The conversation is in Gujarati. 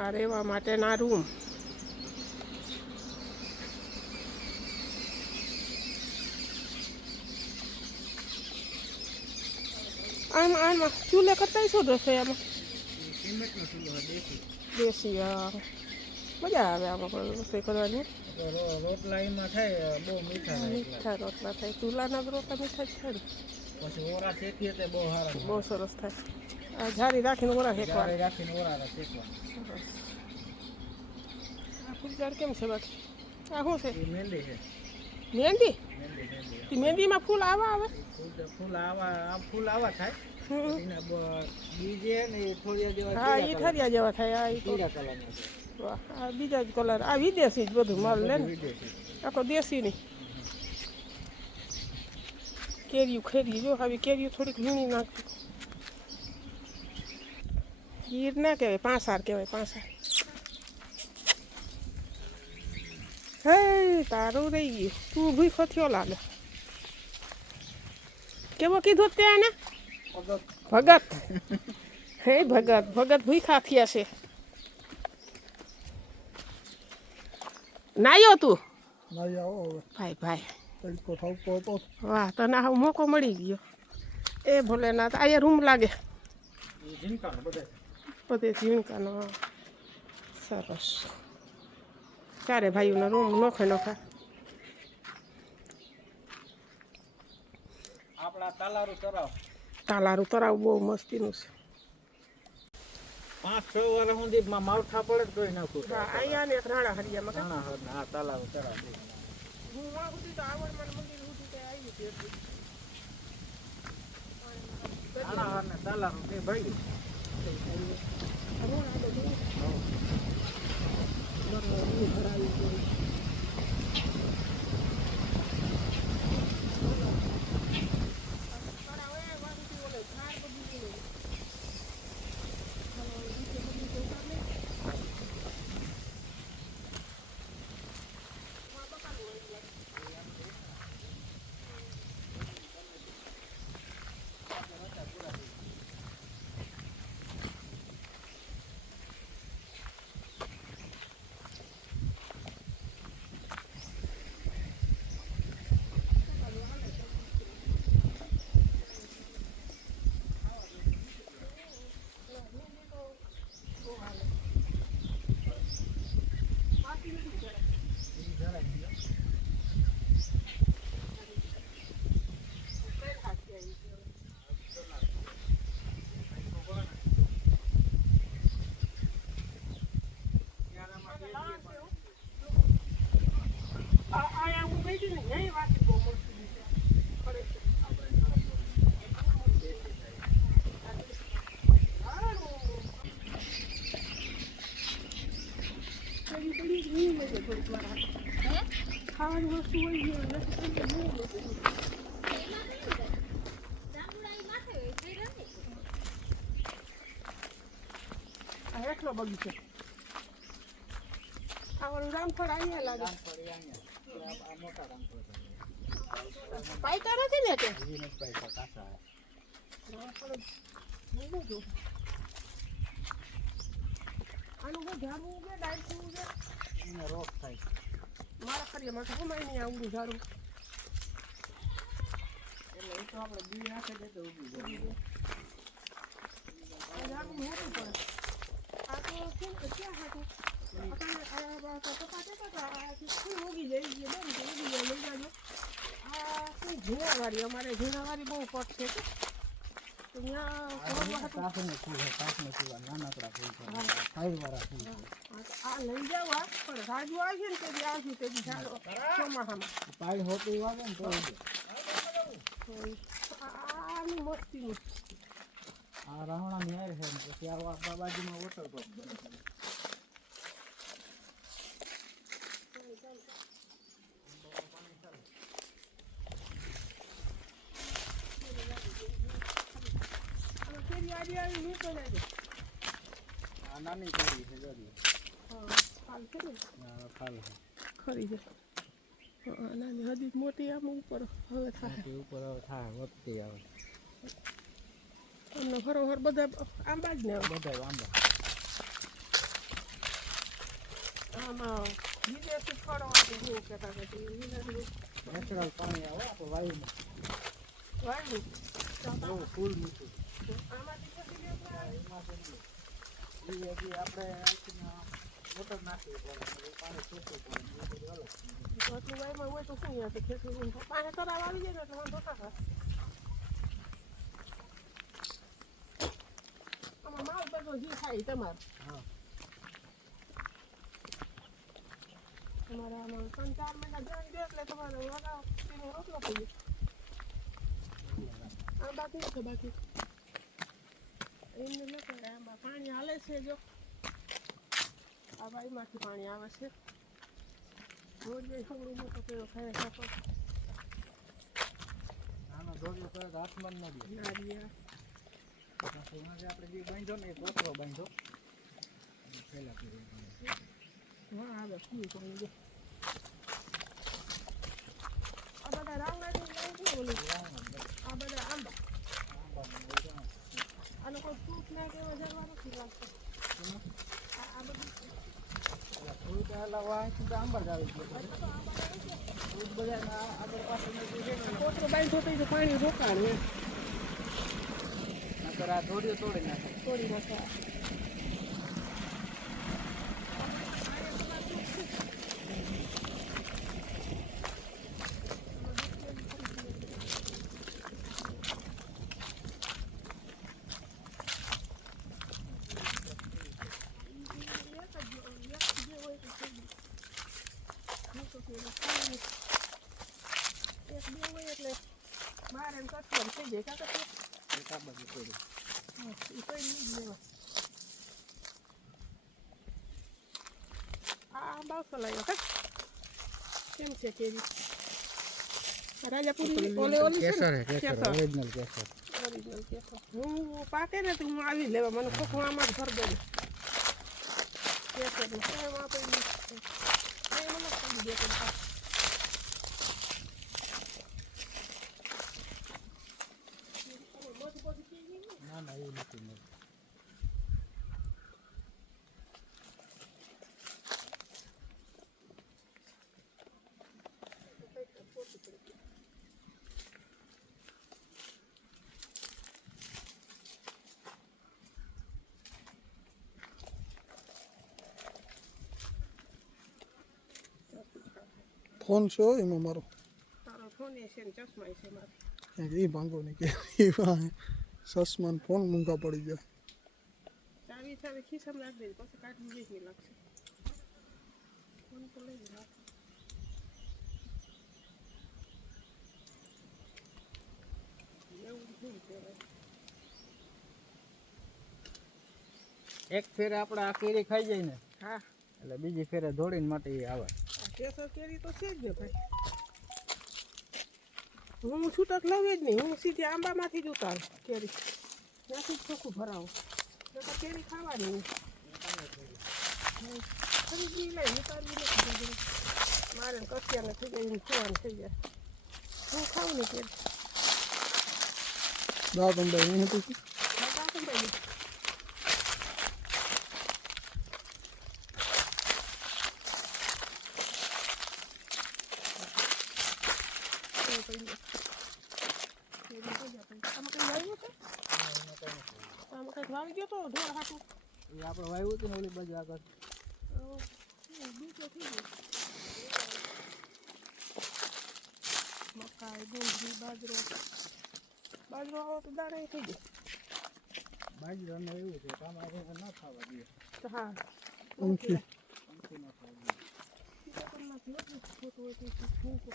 આ રહેવા માટેના રૂમ. આમાં ચૂલે કરતા શું રસોઈયામાં? સિમેન્ટનો ચૂલો દેશી. મજા આવે આમાં પણ રસોઈ કરવાની. રોટલા એમાં થાય બહુ મીઠા રોટલા થાય. ચૂલાના રોટલા મીઠા જ થાય ને. પછી ઓરા શેકીએ તો બહુ સારા, બહુ સરસ થાય. આ જારી રાખીને ઓરા શેકવા રાખીને ઓરા શેકવા. સરસ. આ ફૂલઝાડ કેમ છે બાકી? આ શું છે? મહેંદી છે. મહેંદી? મહેંદીમાં ફૂલ આવા આવે? ફૂલ આવા થાય. બીજે ને થોડિયા જેવા. હા, એ ઠરિયા જેવા થાય. આ પીળા કલરના છે. વાહ, આ બીજા જ કલર. આ વિદેશી જ બધું માલ લે ને. આખો દેશી નહીં. કેરીયું ખેરી જો આવી કેરીયું થોડીક વીણી નાખી. ગીર ના કહેવાય, પાંસાર કહેવાય. પાંસાર. હે તારું રહી ગયું. તું ભૂખો થયો લાગે. કેવો કીધું તે આને? ભગત. હે ભગત ભૂખા થયા છે. નાયો તું? ભાઈ વાહ, તને આવો મોકો મળી ગયો. એ ભોલેનાથ, અહીંયા રૂમ લાગે બધે ઝીણકાનો. સરસ. ચારે ભાઈઓનો રૂમ નોખા. આપણા તાલારું તરાવ બહુ મસ્તીનું છે. 5-6 વર્ષ સુધી માવઠા પડે તો નાખું. હા, અહીંયા ને રાણા હરિયામાં. હા, તાલારું તરાવ. હું સુધી તો આવડમાં મંદિર સુધી આવી હતી. તાલારું તે ભાઈ ખાવાની વસ્તુ હોય એટલો બગીચો. આવડું રામફળ અહીંયા લાગે. પાયકા નથી ને તે? આનું બહુ ઝાડવું ઉગે, ડાયસું ઉગે. એને રોગ થાય. મારા ખરીમાં તો હમાય નહીં આવડું ઝાડવું. એટલે એ તો આપણે બી નાખે દે તો ઉગી જાય. ઝાડવું મોટું પડે. આ તો કેમ કે ક્યાં હાટું? ઉગી જાય લઈ જાજો. આ શું ઝીણાવાળી, અમારે ઝીણાવાળી બહુ પટ છે. આ લઈ જાવ પણ રાજુ આવશે ને તે આવશું તે ચોમાસામાં પાણી હોતું આવે ને તો આની મસ્તીનું. આ રાવણા નેર છે પછી આ બાજુમાં ઓટો નાની કરી છે ખરી જાય. નાની હજી મોટી આમ ઉપર હવે થાય. ઉપર હવે થાય વધતી આવે. અમને ફરોફર બધા આંબા જ ને બધા આંબા. આમાં વિદેશી ફળો આપણે બહુ કહેતા હતા નેચરલ પાણી આવે આપણે વાયુમાં વાયુ બહુ ફૂલ મીઠું આમાંથી પછી લેવા એ હજી આપણે મોટર નાખવી પડે પાણી ચોખ્ખું પડે એ બધું અલગ આટલું વાયમાં હોય તો શું યાર ખેતી પાણી તરાવ આવી જાય ને એટલે વાંધો ના આવે આમાં માલ બધો જે થાય તમારે હા તમારે આમાં 3-4 મહિના ધ્યાન દે એટલે તમારે વગાવ તેનો રોટલો થઈ જાય આ બાકી છે બાકી એમને ન કરે આમાં પાણી હાલે છે જો આ બાઈમાંથી પાણી આવે છે રોજ થોડું મોટો પેલો ખાય શકો નાનો દોડ્યો કરે તો હાથમાં ન દે નારિયેળ પછી એમાં જે આપણે જે બાંધો ને એ ટોકરો બાંધો પહેલાં હા આવે શું પાણી જો આ બધા રાવણાની લાઈન છે બોલું આ બધા આંબા આનો કોઈ ફ્રૂટ ના કેવા જરવા નથી લાગતો આ બધું ફ્રૂટ હલાવવા સુધી આંબા જ આવી ગયો ફ્રૂટ બજારના આગળ પાછળ કોતરો બાંધો તો પાણી રોકાણ નકર આ દોડ્યો તોડી નાખે તોડી નાખે એક બે હોય એટલે બાર એમ કઠોળ થઈ જાય કાકા એક આ બાજુ તોડી એ કોઈ નહીં લેવા આ બાવસો લાવ્યો કા કેમ છે કેરી રાજાપુરી ઓલી છે ને કેસર ઓરિજિનલ કેસર ઓરિજિનલ કેસર હું પાકે ને તો હું આવી લેવા મને ખોખું આમાં જ ભર દે કેસરનું કેમ આપણે મને સમજી દે ના ના એવું નથી મળતું ફોન છે એમાં મારો તારો ફોન એ છે ને ચશ્મા છે મારે એ ભાંગો નહીં કે સસમાન ફોન મૂંગા પડી ગયા ચાવી ચાવી ખિસ્સામાં નાખી દે પછી કાઢી જઈ લાગશે ફોન તો લઈ રાખ એવું શું કહેવાય એક ફેરે આપણે આ કેરી ખાઈ જાય ને હા એટલે બીજી ફેરે દોડીને માટે એ આવે આ કેસર કેરી તો છે જ ને ભાઈ હું છૂટક લઉં જ નહીં હું સીધી આંબામાંથી જ ઉતારું કેરી ત્યાંથી જ ચોખ્ખું ભરાવું તો કેરી ખાવાની ખરીદી લઈ ઉતારવી નથી મારે કસિયાને થઈ જાય ખવાનું થઈ જાય હું ખાવું ને કેરી દાંત અંબાઈ નહીં હતું વાવી ગયો તો ઢોર હાટું એ આપણે વાવ્યું હતું ને ઓલી બાજુ આગળ બીજો થઈ ગયો મકાઈ ડુંગળી બાજરો આવો તો દાણા થઈ ગયો બાજરાનું એવું છે કામ આપણે ના ખાવા દઈએ હા પંખી પંખી ના ખાવા દઈએ ખોટું હોય તો